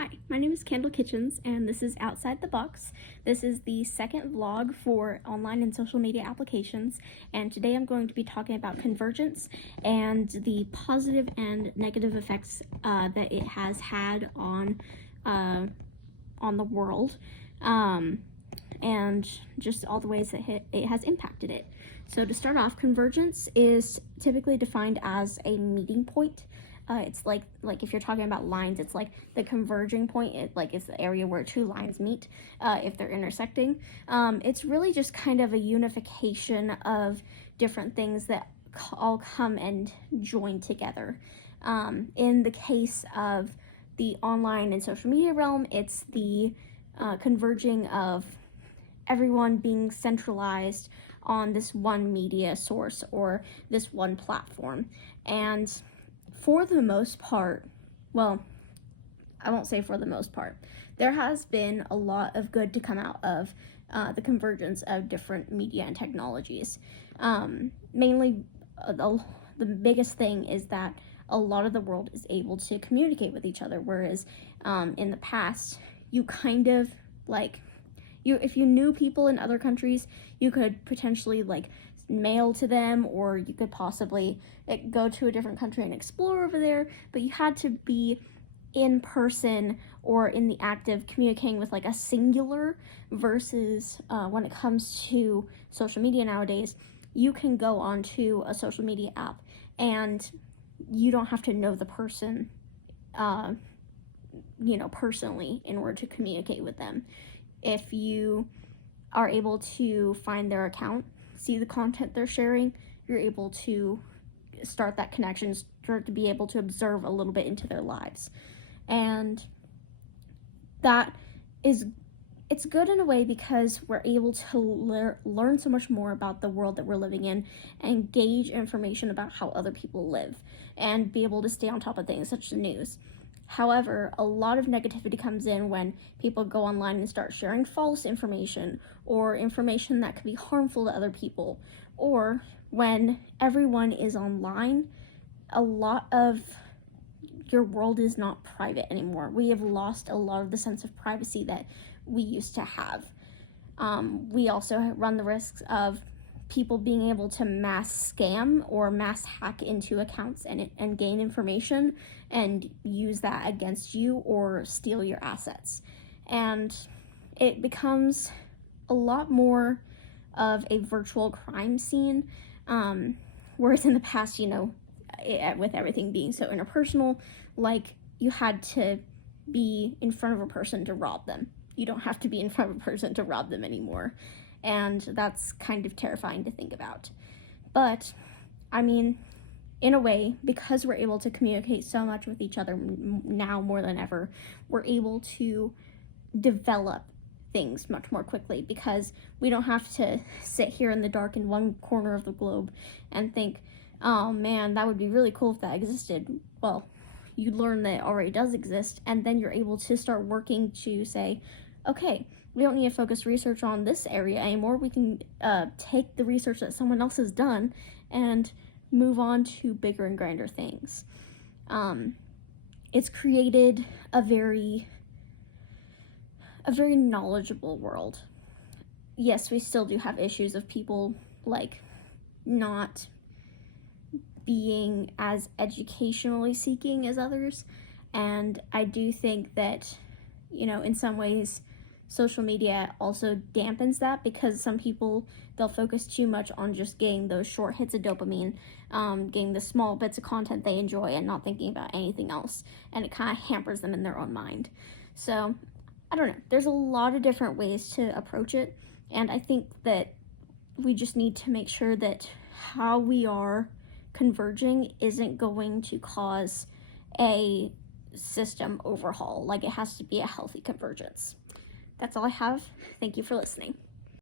Hi, my name is Kendall Kitchens, and this is Outside the Box. This is the second vlog for online and social media applications, and today I'm going to be talking about convergence and the positive and negative effects that it has had on the world, and just all the ways that it has impacted it. So to start off, convergence is typically defined as a meeting point. It's like if you're talking about lines, it's like the converging point. It's the area where two lines meet if they're intersecting. It's really just kind of a unification of different things that all come and join together. In the case of the online and social media realm, it's the converging of everyone being centralized on this one media source or this one platform. And for the most part, well, I won't say for the most part, there has been a lot of good to come out of the convergence of different media and technologies. Mainly, the biggest thing is that a lot of the world is able to communicate with each other, whereas in the past, you kind of if you knew people in other countries, you could potentially mail to them, or you could possibly go to a different country and explore over there, but you had to be in person or in the act of communicating with a singular, versus when it comes to social media nowadays, you can go onto a social media app and you don't have to know the person personally in order to communicate with them. If you are able to find their account, see the content they're sharing, you're able to start that connection, start to be able to observe a little bit into their lives. And it's good in a way because we're able to learn so much more about the world that we're living in and gauge information about how other people live and be able to stay on top of things such as the news. However, a lot of negativity comes in when people go online and start sharing false information or information that could be harmful to other people. Or when everyone is online, a lot of your world is not private anymore. We have lost a lot of the sense of privacy that we used to have. We also run the risks of people being able to mass scam or mass hack into accounts and gain information and use that against you or steal your assets. And it becomes a lot more of a virtual crime scene, whereas in the past, with everything being so interpersonal, you had to be in front of a person to rob them. You don't have to be in front of a person to rob them anymore. And that's kind of terrifying to think about. But, in a way, because we're able to communicate so much with each other now more than ever, we're able to develop things much more quickly because we don't have to sit here in the dark in one corner of the globe and think, oh man, that would be really cool if that existed. Well, you learn that it already does exist, and then you're able to start working to say, okay, we don't need to focus research on this area anymore. We can take the research that someone else has done and move on to bigger and grander things. It's created a very knowledgeable world. Yes, we still do have issues of people not being as educationally seeking as others, and I do think that in some ways social media also dampens that, because some people, they'll focus too much on just getting those short hits of dopamine, getting the small bits of content they enjoy and not thinking about anything else, and it kind of hampers them in their own mind. So I don't know, there's a lot of different ways to approach it, and I think that we just need to make sure that how we are converging isn't going to cause a system overhaul. It has to be a healthy convergence. That's all I have. Thank you for listening.